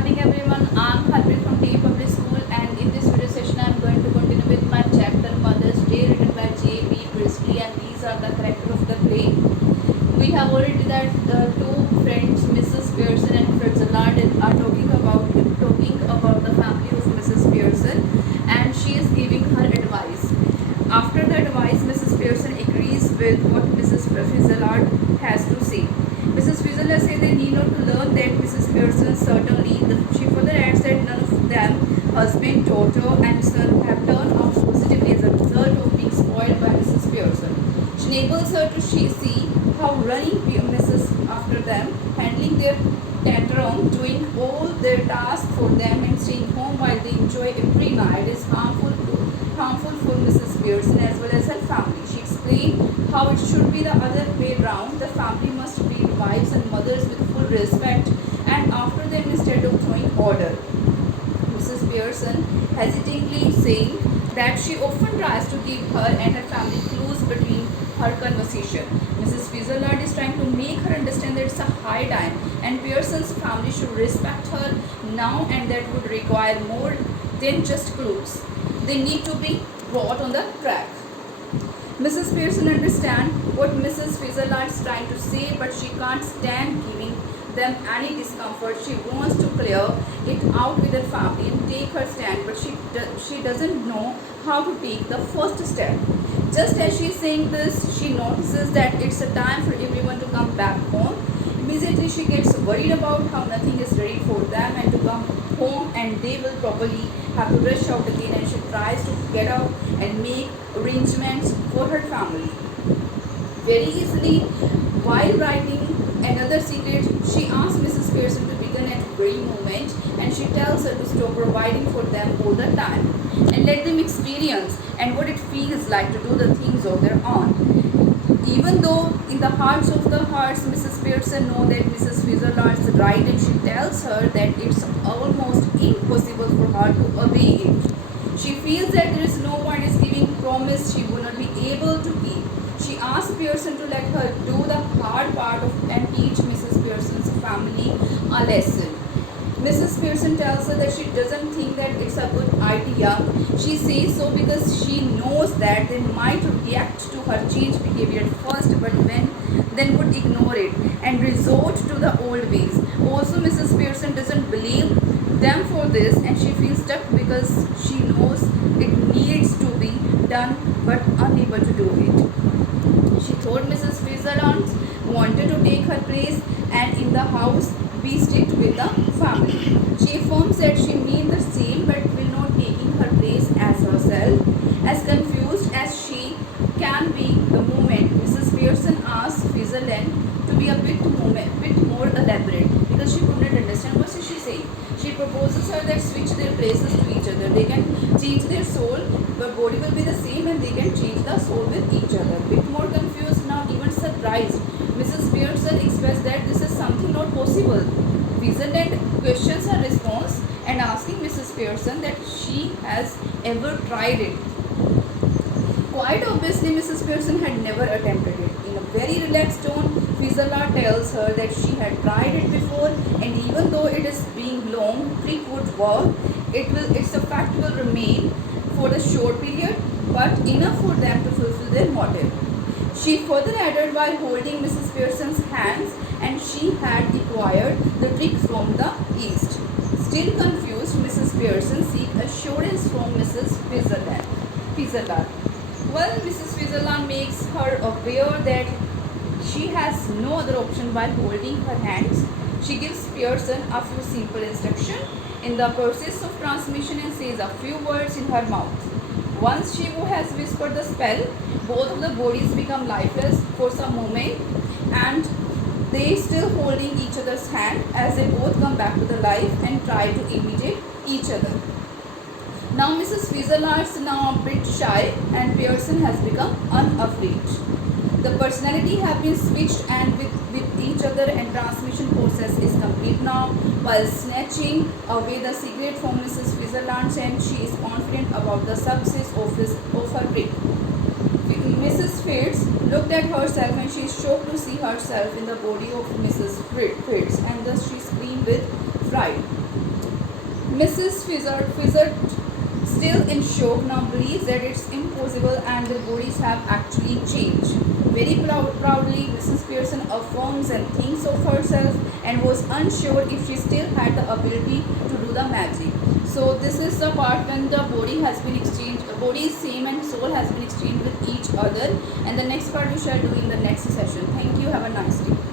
morning everyone, I'm Harpreet from T Public School, and in this video session I'm going to continue with my chapter Mother's Day written by J.B. Priestley, and these are the characters of the play. We have already that the two friends, Mrs. Pearson and Fitzgerald, are talking about the family of Mrs. Pearson, and she is giving her advice. After the advice, Mrs. Pearson agrees with what Mrs. Fitzgerald has to say. Mrs. Fitzgerald says they need not to learn that Mrs. Pearson certainly. She further adds that none of them, husband, daughter, and son, have turned out positively as a result of being spoiled by Mrs. Pearson. She enables her to see how running Mrs. after them, handling their tantrum, doing all their tasks for them, and staying home while they enjoy every night is harmful for Mrs. Pearson as well as her family. She explained how it should be the other way round. The family must treat wives and mothers with full respect and after them instead of throwing order. Mrs. Pearson hesitatingly saying that she often tries to give her and her family clues between her conversation. Mrs. Fitzgerald is trying to make her understand that it's a high time and Pearson's family should respect her now, and that would require more than just clues. They need to be brought on the track. Mrs. Pearson understands what Mrs. Fitzgerald is trying to say, but she can't stand giving them any discomfort. She wants to clear it out with her family and take her stand, but she doesn't know how to take the first step. Just as she is saying this, she notices that it's a time for everyone to come back home. Immediately she gets worried about how nothing is ready for them and to come home, and they will probably have to rush out again, and she tries to get out and make arrangements for her family. Very easily, while writing another secret, she asks Mrs. Pearson to begin at very moment, and she tells her to stop providing for them all the time and let them experience and what it feels like to do the things on their own. Even though in the hearts of the hearts, Mrs. Pearson knows that Mrs. Fitzgerald is right, and she tells her that it's almost impossible for her to obey it. She feels that there is no point in giving promise she will not be able to keep. She asks Pearson to let her do the hard part and teach Mrs. Pearson's family a lesson. Mrs. Pearson tells her that she doesn't think that it's a good idea. She says so because she knows that they might react to her changed behavior at first, but then would ignore it and resort to the old ways. Also, Mrs. Pearson doesn't believe them for this, and she feels stuck because she knows it needs to be done but unable to do it. She thought Mrs. Fitzgerald wanted to take her place and in the house be strict with the family. She affirms that she means the same but will not taking her place as herself. As confused as she can be the moment Mrs. Pearson asks Fitzgerald to be a bit more elaborate because she could not understand what she saying. She proposes her that switch their places to each other. They can change their soul, but body will be the same, and they can change the soul with each other. Bit more confused now, even surprised. Mrs. Pearson expressed that this is something not possible. Fitzgerald questions her response and asking Mrs. Pearson that she has ever tried it. Quite obviously, Mrs. Pearson had never attempted it. In a very relaxed tone, Fitzgerald tells her that she had tried it before, and even though it is being long, trick would work. Its effect will remain for a short period, but enough for them to fulfill their motive. She further added while holding Mrs. Pearson's hands, and she had acquired the trick from the East. Still confused, Mrs. Pearson seeks assurance from Mrs. Fitzgerald. Well, Mrs. Fitzgerald makes her aware that she has no other option while holding her hands. She gives Pearson a few simple instructions in the process of transmission and says a few words in her mouth. Once she has whispered the spell, both of the bodies become lifeless for some moment, and they still holding each other's hand as they both come back to the life and try to imitate each other. Now Mrs. Fitzgerald is now a bit shy, and Pearson has become unafraid. The personality have been switched and with each other, and transmission process is complete now. While snatching away the cigarette from Mrs. Fitzgerald, and she is confident about the success of her trick. Mrs. Fitz looked at herself, and she is shocked to see herself in the body of Mrs. Fitz, and thus she screamed with fright. Mrs. Fizzard, still in shock now, believes that it's impossible and their bodies have actually changed. Very proudly, Mrs. Pearson affirms and thinks of herself and was unsure if she still had the ability to do the magic. So this is the part when the body has been exchanged, the body is same and soul has been exchanged with each other. And the next part we shall do in the next session. Thank you. Have a nice day.